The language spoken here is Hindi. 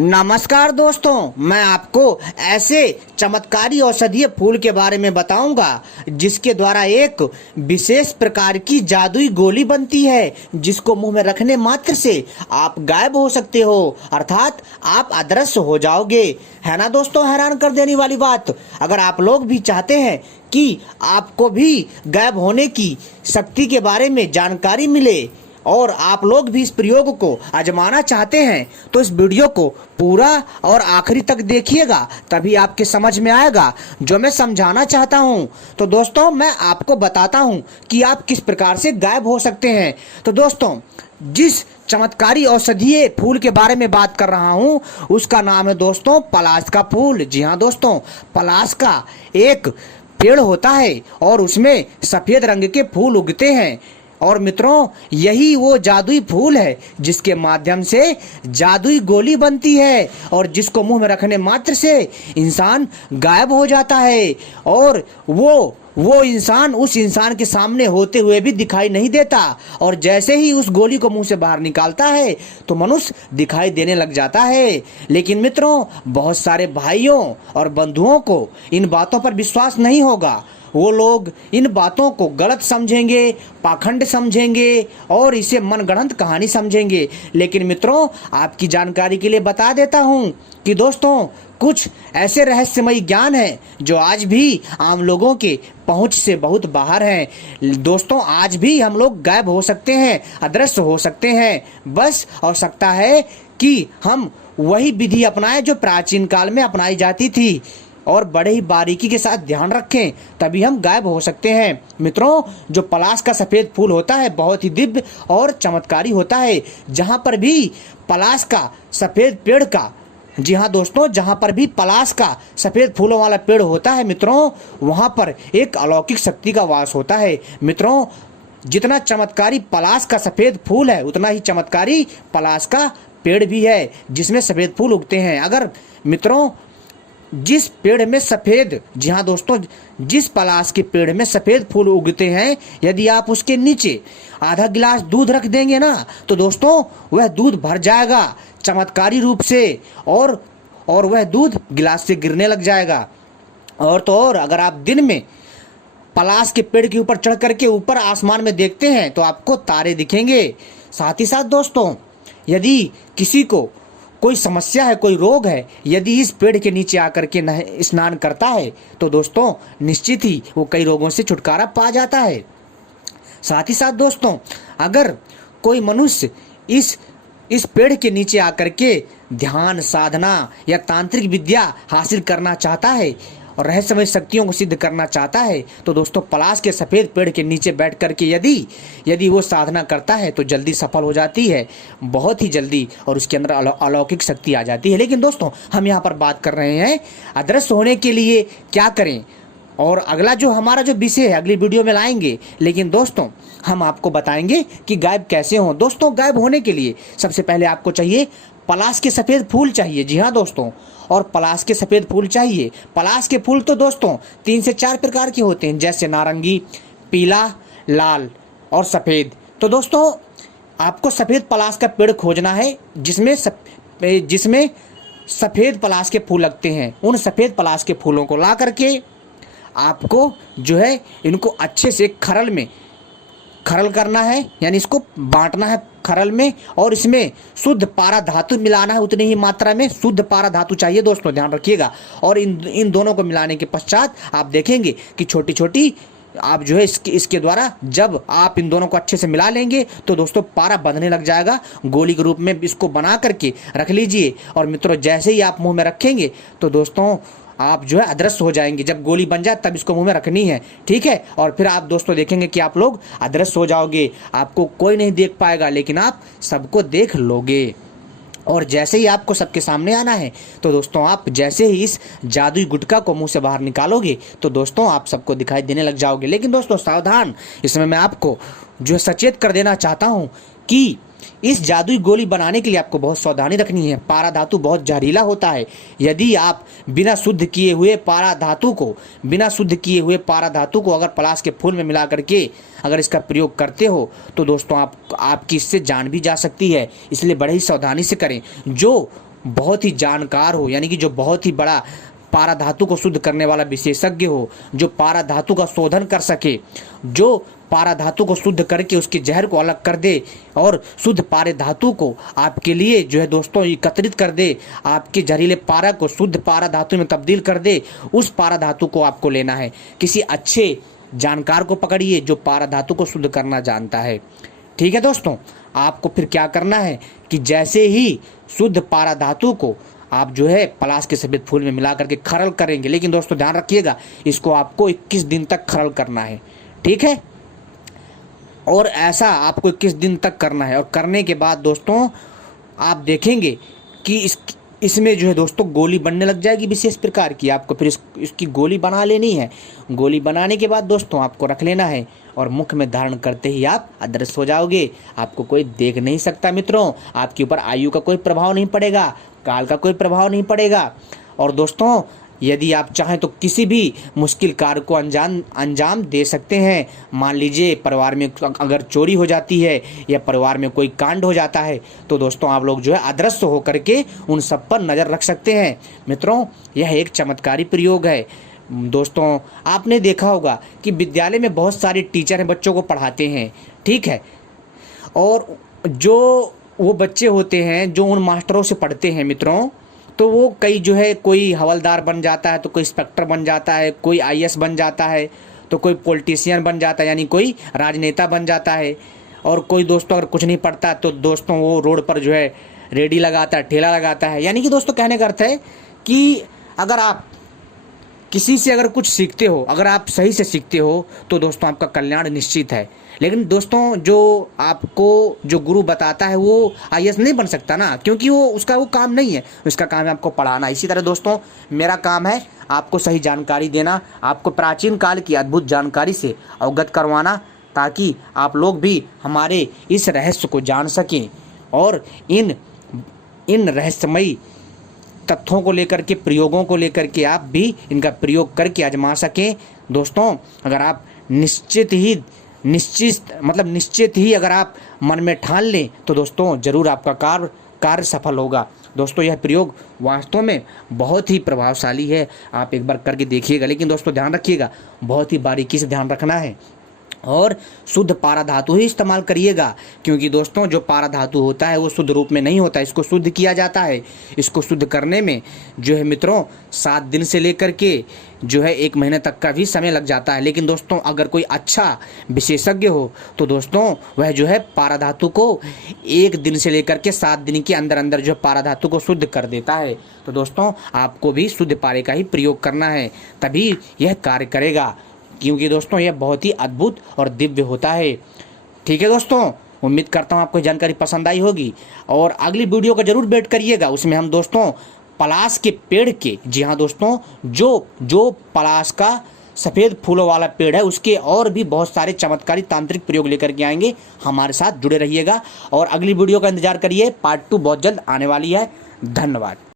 नमस्कार दोस्तों, मैं आपको ऐसे चमत्कारी औषधीय फूल के बारे में बताऊंगा जिसके द्वारा एक विशेष प्रकार की जादुई गोली बनती है, जिसको मुंह में रखने मात्र से आप गायब हो सकते हो, अर्थात आप अदृश्य हो जाओगे। है ना दोस्तों, हैरान कर देने वाली बात। अगर आप लोग भी चाहते हैं कि आपको भी गायब होने की शक्ति के बारे में जानकारी मिले और आप लोग भी इस प्रयोग को आजमाना चाहते हैं, तो इस वीडियो को पूरा और आखिरी तक देखिएगा, तभी आपके समझ में आएगा जो मैं समझाना चाहता हूं। तो दोस्तों, मैं आपको बताता हूं कि आप किस प्रकार से गायब हो सकते हैं। तो दोस्तों, जिस चमत्कारी औषधीय फूल के बारे में बात कर रहा हूं उसका नाम है दोस्तों पलाश का फूल। जी हाँ दोस्तों, पलाश का एक पेड़ होता है और उसमें सफेद रंग के फूल उगते हैं। और मित्रों, यही वो जादुई फूल है जिसके माध्यम से जादुई गोली बनती है और जिसको मुंह में रखने मात्र से इंसान गायब हो जाता है और वो इंसान उस इंसान के सामने होते हुए भी दिखाई नहीं देता, और जैसे ही उस गोली को मुंह से बाहर निकालता है तो मनुष्य दिखाई देने लग जाता है। लेकिन मित्रों, बहुत सारे भाइयों और बंधुओं को इन बातों पर विश्वास नहीं होगा। वो लोग इन बातों को गलत समझेंगे, पाखंड समझेंगे और इसे मनगढ़ंत कहानी समझेंगे। लेकिन मित्रों, आपकी जानकारी के लिए बता देता हूं कि दोस्तों, कुछ ऐसे रहस्यमयी ज्ञान है जो आज भी आम लोगों के पहुंच से बहुत बाहर हैं। दोस्तों, आज भी हम लोग गायब हो सकते हैं, अदृश्य हो सकते हैं। बस आवश्यकता है कि हम वही विधि अपनाएं जो प्राचीन काल में अपनाई जाती थी और बड़े ही बारीकी के साथ ध्यान रखें, तभी हम गायब हो सकते हैं। मित्रों, जो पलाश का सफेद फूल होता है बहुत ही दिव्य और चमत्कारी होता है। जहां पर भी पलाश का सफेद पेड़ का, जी हाँ दोस्तों, जहां पर भी पलाश का सफेद फूलों वाला पेड़ होता है मित्रों, वहां पर एक अलौकिक शक्ति का वास होता है। मित्रों, जितना चमत्कारी पलाश का सफेद फूल है उतना ही चमत्कारी पलाश का पेड़ भी है जिसमें सफेद फूल उगते हैं। अगर मित्रों, जिस पेड़ में सफेद, जी हाँ दोस्तों, जिस पलाश के पेड़ में सफेद फूल उगते हैं, यदि आप उसके नीचे आधा गिलास दूध रख देंगे ना, तो दोस्तों वह दूध भर जाएगा चमत्कारी रूप से और वह दूध गिलास से गिरने लग जाएगा। और तो और, अगर आप दिन में पलाश के पेड़ के ऊपर चढ़ करके ऊपर आसमान में देखते हैं तो आपको तारे दिखेंगे। साथ ही साथ दोस्तों, यदि किसी को कोई समस्या है, कोई रोग है, यदि इस पेड़ के नीचे आकर के स्नान करता है तो दोस्तों निश्चित ही वो कई रोगों से छुटकारा पा जाता है। साथ ही साथ दोस्तों, अगर कोई मनुष्य इस पेड़ के नीचे आकर के ध्यान, साधना या तांत्रिक विद्या हासिल करना चाहता है और रहस्यमय शक्तियों को सिद्ध करना चाहता है, तो दोस्तों पलाश के सफेद पेड़ के नीचे बैठ करके यदि वो साधना करता है तो जल्दी सफल हो जाती है, बहुत ही जल्दी, और उसके अंदर अलौकिक शक्ति आ जाती है। लेकिन दोस्तों, हम यहाँ पर बात कर रहे हैं अदृश्य होने के लिए क्या करें, और अगला जो हमारा जो विषय है अगली वीडियो में लाएंगे। लेकिन दोस्तों, हम आपको बताएंगे कि गायब कैसे हों। दोस्तों, गायब होने के लिए सबसे पहले आपको चाहिए पलाश के सफेद फूल चाहिए। जी हाँ दोस्तों, और पलाश के सफेद फूल चाहिए। पलाश के फूल तो दोस्तों 3 से 4 प्रकार के होते हैं, जैसे नारंगी, पीला, लाल और सफेद। तो दोस्तों, आपको सफेद पलाश का पेड़ खोजना है जिसमें सफेद पलाश के फूल लगते हैं। उन सफेद पलाश के फूलों को ला करके आपको जो है इनको अच्छे से खरल करना है, यानी इसको बांटना है खरल में, और इसमें शुद्ध पारा धातु मिलाना है। उतनी ही मात्रा में शुद्ध पारा धातु चाहिए दोस्तों, ध्यान रखिएगा। और इन दोनों को मिलाने के पश्चात आप देखेंगे कि छोटी छोटी आप जो है इसके द्वारा जब आप इन दोनों को अच्छे से मिला लेंगे तो दोस्तों पारा बंधने लग जाएगा। गोली के रूप में इसको बना करके रख लीजिए, और मित्रों जैसे ही आप मुंह में रखेंगे तो दोस्तों आप जो है अदृश्य हो जाएंगे। जब गोली बन जाए तब इसको मुंह में रखनी है, ठीक है। और फिर आप दोस्तों देखेंगे कि आप लोग अदृश्य हो जाओगे, आपको कोई नहीं देख पाएगा लेकिन आप सबको देख लोगे। और जैसे ही आपको सबके सामने आना है तो दोस्तों आप जैसे ही इस जादुई गुटखा को मुंह से बाहर निकालोगे तो दोस्तों आप सबको दिखाई देने लग जाओगे। लेकिन दोस्तों सावधान, इसमें मैं आपको जो सचेत कर देना चाहता हूं कि इस जादुई गोली बनाने के लिए आपको बहुत सावधानी रखनी है। पारा धातु बहुत जहरीला होता है। यदि आप बिना शुद्ध किए हुए पारा धातु को अगर पलाश के फूल में मिला करके अगर इसका प्रयोग करते हो तो दोस्तों आपकी इससे जान भी जा सकती है। इसलिए बड़े ही सावधानी से करें। जो बहुत ही जानकार हो, यानी कि जो बहुत ही बड़ा पारा धातु को शुद्ध करने वाला विशेषज्ञ हो, जो पारा धातु का शोधन कर सके, जो पारा धातु को शुद्ध करके उसके जहर को अलग कर दे और शुद्ध पारे धातु को आपके लिए जो है दोस्तों एकत्रित कर दे, आपके जहरीले पारा को शुद्ध पारा धातु में तब्दील कर दे, उस पारा धातु को आपको लेना है। किसी अच्छे जानकार को पकड़िए जो पारा धातु को शुद्ध करना जानता है। ठीक है दोस्तों, आपको फिर क्या करना है कि जैसे ही शुद्ध पारा धातु को आप जो है पलाश के सफेद फूल में मिला करके खरल करेंगे, लेकिन दोस्तों ध्यान रखिएगा इसको आपको 21 दिन तक खरल करना है। ठीक है, और ऐसा आपको 21 दिन तक करना है। और करने के बाद दोस्तों आप देखेंगे कि इसमें जो है दोस्तों गोली बनने लग जाएगी विशेष प्रकार की। आपको फिर इसकी गोली बना लेनी है। गोली बनाने के बाद दोस्तों आपको रख लेना है और मुख में धारण करते ही आप अदृश्य हो जाओगे। आपको कोई देख नहीं सकता मित्रों, आपके ऊपर आयु का कोई प्रभाव नहीं पड़ेगा, काल का कोई प्रभाव नहीं पड़ेगा। और दोस्तों यदि आप चाहें तो किसी भी मुश्किल कार्य को अंजाम दे सकते हैं। मान लीजिए परिवार में अगर चोरी हो जाती है या परिवार में कोई कांड हो जाता है तो दोस्तों आप लोग जो है अदृश्य होकर के उन सब पर नज़र रख सकते हैं। मित्रों यह एक चमत्कारी प्रयोग है। दोस्तों आपने देखा होगा कि विद्यालय में बहुत सारे टीचर हैं, बच्चों को पढ़ाते हैं। ठीक है, और जो वो बच्चे होते हैं जो उन मास्टरों से पढ़ते हैं मित्रों, तो वो कई जो है कोई हवलदार बन जाता है, तो कोई इंस्पेक्टर बन जाता है, कोई आईएएस बन जाता है, तो कोई पॉलिटिशियन बन जाता है यानी कोई राजनेता बन जाता है। और कोई दोस्तों अगर कुछ नहीं पढ़ता तो दोस्तों वो रोड पर जो है रेडी लगाता है, ठेला लगाता है। यानी कि दोस्तों कहने का अर्थ है कि अगर आप किसी से अगर कुछ सीखते हो, अगर आप सही से सीखते हो तो दोस्तों आपका कल्याण निश्चित है। लेकिन दोस्तों जो आपको जो गुरु बताता है वो आईएएस नहीं बन सकता ना, क्योंकि वो उसका वो काम नहीं है, उसका काम है आपको पढ़ाना। इसी तरह दोस्तों मेरा काम है आपको सही जानकारी देना, आपको प्राचीन काल की अद्भुत जानकारी से अवगत करवाना, ताकि आप लोग भी हमारे इस रहस्य को जान सकें और इन रहस्यमयी तथ्यों को लेकर के, प्रयोगों को लेकर के आप भी इनका प्रयोग करके आजमा सकें। दोस्तों अगर आप निश्चित ही अगर आप मन में ठान लें तो दोस्तों जरूर आपका कार्य सफल होगा। दोस्तों यह प्रयोग वास्तव में बहुत ही प्रभावशाली है, आप एक बार करके देखिएगा। लेकिन दोस्तों ध्यान रखिएगा, बहुत ही बारीकी से ध्यान रखना है और शुद्ध पारा धातु ही इस्तेमाल करिएगा, क्योंकि दोस्तों जो पारा धातु होता है वो शुद्ध रूप में नहीं होता, इसको शुद्ध किया जाता है। इसको शुद्ध करने में जो है मित्रों 7 दिन से लेकर के जो है 1 महीने तक का भी समय लग जाता है। लेकिन दोस्तों अगर कोई अच्छा विशेषज्ञ हो तो दोस्तों वह जो है पारा धातु को 1 दिन से लेकर के 7 दिन के अंदर अंदर जो पारा धातु को शुद्ध कर देता है। तो दोस्तों आपको भी शुद्ध पारे का ही प्रयोग करना है, तभी यह कार्य करेगा, क्योंकि दोस्तों यह बहुत ही अद्भुत और दिव्य होता है। ठीक है दोस्तों, उम्मीद करता हूँ आपको जानकारी पसंद आई होगी और अगली वीडियो का जरूर वेट करिएगा। उसमें हम दोस्तों पलाश के पेड़ के, जी हाँ दोस्तों, जो पलाश का सफ़ेद फूलों वाला पेड़ है उसके और भी बहुत सारे चमत्कारी तांत्रिक प्रयोग लेकर के आएंगे। हमारे साथ जुड़े रहिएगा और अगली वीडियो का इंतजार करिए, पार्ट 2 बहुत जल्द आने वाली है। धन्यवाद।